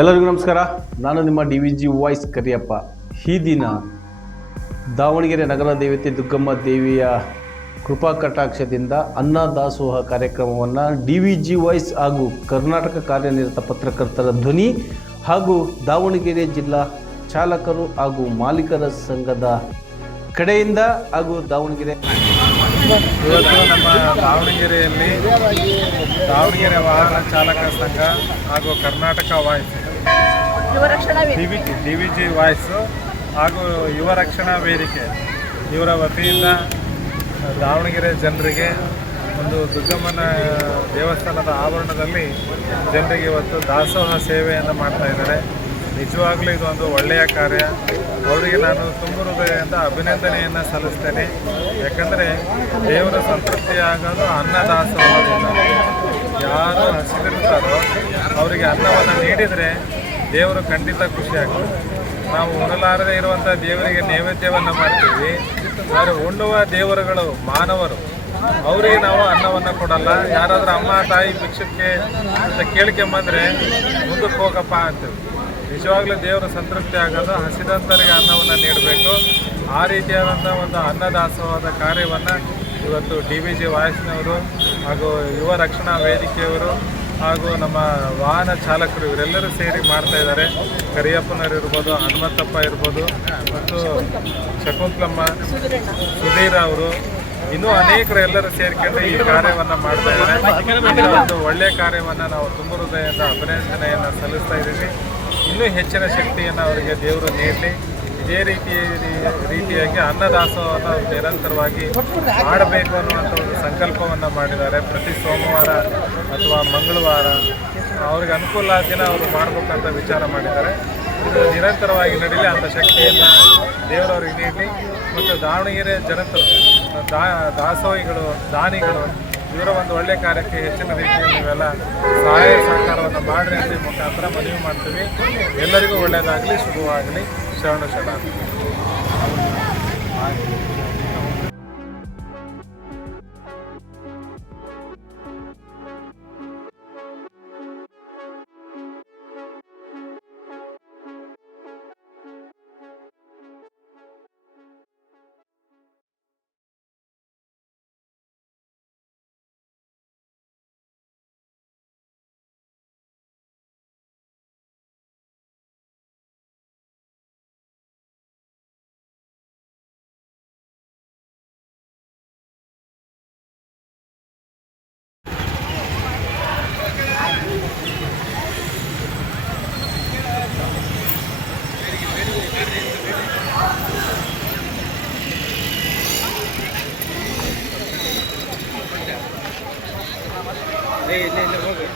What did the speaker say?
ಎಲ್ಲರಿಗೂ ನಮಸ್ಕಾರ. ನಾನು ನಿಮ್ಮ DVG ವಾಯ್ಸ್ ಕರಿಯಪ್ಪ. ಈ ದಿನ ದಾವಣಗೆರೆ ನಗರ ದೇವತೆ ದುಗ್ಗಮ್ಮ ದೇವಿಯ ಕೃಪಾ ಕಟಾಕ್ಷದಿಂದ ಅನ್ನದಾಸೋಹ ಕಾರ್ಯಕ್ರಮವನ್ನು DVG ವಾಯ್ಸ್ ಹಾಗೂ ಕರ್ನಾಟಕ ಕಾರ್ಯನಿರತ ಪತ್ರಕರ್ತರ ಧ್ವನಿ ಹಾಗೂ ದಾವಣಗೆರೆ ಜಿಲ್ಲಾ ಚಾಲಕರು ಹಾಗೂ ಮಾಲೀಕರ ಸಂಘದ ಕಡೆಯಿಂದ ಹಾಗೂ ದಾವಣಗೆರೆ ಇವತ್ತು ನಮ್ಮ ದಾವಣಗೆರೆಯಲ್ಲಿ ದಾವಣಗೆರೆ ವಾಹನ ಚಾಲಕ ಸಂಘ ಹಾಗೂ ಕರ್ನಾಟಕ ವಾಯ್ಸ್ DVG ವಾಯ್ಸ್ ಹಾಗೂ ಯುವ ರಕ್ಷಣಾ ವೇದಿಕೆ ಇವರ ವತಿಯಿಂದ ದಾವಣಗೆರೆ ಜನರಿಗೆ ಒಂದು ದುಗ್ಗಮ್ಮನ ದೇವಸ್ಥಾನದ ಆವರಣದಲ್ಲಿ ಜನರಿಗೆ ಇವತ್ತು ದಾಸೋಹ ಸೇವೆಯನ್ನು ಮಾಡ್ತಾ ಇದ್ದಾರೆ. ನಿಜವಾಗ್ಲೂ ಇದು ಒಂದು ಒಳ್ಳೆಯ ಕಾರ್ಯ. ಅವರಿಗೆ ನಾನು ತುಂಬ ಹೃದಯದಿಂದ ಅಭಿನಂದನೆಯನ್ನು ಸಲ್ಲಿಸ್ತೇನೆ. ಯಾಕಂದರೆ ದೇವರ ಸಂತೃಪ್ತಿಯಾಗೋದು ಅನ್ನದಾಸೋಹದಿಂದ. ಯಾರು ಹಸಿದಿರ್ತಾರೋ ಅವರಿಗೆ ಅನ್ನವನ್ನು ನೀಡಿದರೆ ದೇವರು ಖಂಡಿತ ಖುಷಿಯಾಗ್ತದೆ. ನಾವು ಉಣಲಾರದೆ ಇರುವಂಥ ದೇವರಿಗೆ ನೈವೇದ್ಯವನ್ನು ಮಾಡ್ತೀವಿ, ಆದರೆ ಉಣ್ಣುವ ದೇವರುಗಳು ಮಾನವರು, ಅವರಿಗೆ ನಾವು ಅನ್ನವನ್ನು ಕೊಡಲ್ಲ. ಯಾರಾದರೂ ಅಮ್ಮ ತಾಯಿ ಭಿಕ್ಷಕ್ಕೆ ಅಂತ ಕೇಳ್ಕೊಂಬಂದರೆ ಮುಂದಕ್ಕೆ ಹೋಗಪ್ಪ ಅಂತೀವಿ. ನಿಜವಾಗ್ಲೂ ದೇವರ ಸಂತೃಪ್ತಿ ಆಗೋದು ಹಸಿದಂತರಿಗೆ ಅನ್ನವನ್ನು ನೀಡಬೇಕು. ಆ ರೀತಿಯಾದಂಥ ಒಂದು ಅನ್ನದಾಸೋಹದ ಕಾರ್ಯವನ್ನು ಇವತ್ತು DVG ವಾಯ್ಸ್ನವರು ಹಾಗೂ ಯುವ ರಕ್ಷಣಾ ವೇದಿಕೆಯವರು ಹಾಗೂ ನಮ್ಮ ವಾಹನ ಚಾಲಕರು ಇವರೆಲ್ಲರೂ ಸೇರಿ ಮಾಡ್ತಾ ಇದ್ದಾರೆ. ಕರಿಯಪ್ಪನವರು ಇರ್ಬೋದು, ಹನುಮಂತಪ್ಪ ಇರ್ಬೋದು, ಮತ್ತು ಶಕುಂತಲಮ್ಮ, ಸುಧೀರ್ ಅವರು, ಇನ್ನೂ ಅನೇಕರು ಎಲ್ಲರೂ ಸೇರ್ಕೊಂಡು ಈ ಕಾರ್ಯವನ್ನು ಮಾಡ್ತಾ ಇದ್ದಾರೆ. ಒಂದು ಒಳ್ಳೆಯ ಕಾರ್ಯವನ್ನು ನಾವು ತುಂಬ ಹೃದಯದಿಂದ ಅಭಿನಂದನೆಯನ್ನು ಸಲ್ಲಿಸ್ತಾ ಇದ್ದೀವಿ. ಇನ್ನೂ ಹೆಚ್ಚಿನ ಶಕ್ತಿಯನ್ನು ಅವರಿಗೆ ದೇವರು ನೀಡಲಿ. ಇದೇ ರೀತಿಯಾಗಿ ಅನ್ನದಾಸೋಹವನ್ನು ನಿರಂತರವಾಗಿ ಮಾಡಬೇಕು ಅನ್ನುವಂಥ ಒಂದು ಸಂಕಲ್ಪವನ್ನು ಮಾಡಿದ್ದಾರೆ. ಪ್ರತಿ ಸೋಮವಾರ ಅಥವಾ ಮಂಗಳವಾರ ಅವ್ರಿಗೆ ಅನುಕೂಲ ದಿನ ಅವರು ಮಾಡಬೇಕಂತ ವಿಚಾರ ಮಾಡಿದ್ದಾರೆ. ಇದು ನಿರಂತರವಾಗಿ ನಡೀಲಿ, ಅಂಥ ಶಕ್ತಿಯನ್ನು ದೇವರವ್ರಿಗೆ ನೀಡಲಿ. ಮತ್ತು ದಾವಣಗೆರೆ ಜನತರು, ದಾಸೋಹಿಗಳು, ದಾನಿಗಳು ಇವರ ಒಂದು ಒಳ್ಳೆಯ ಕಾರ್ಯಕ್ಕೆ ಹೆಚ್ಚಿನ ರೀತಿಯಲ್ಲಿ ನೀವೆಲ್ಲ ಸಹಾಯ ಸಹಕಾರವನ್ನು ಮಾಡಿರಿ ಅಂತ ಮುಖಾಂತರ ಮನವಿ ಮಾಡ್ತೀವಿ. ಎಲ್ಲರಿಗೂ ಒಳ್ಳೆಯದಾಗಲಿ, ಶುಭವಾಗಲಿ. ಶರಣ ಶರಣ. ಇಲ್ಲ ಹೋಗಿ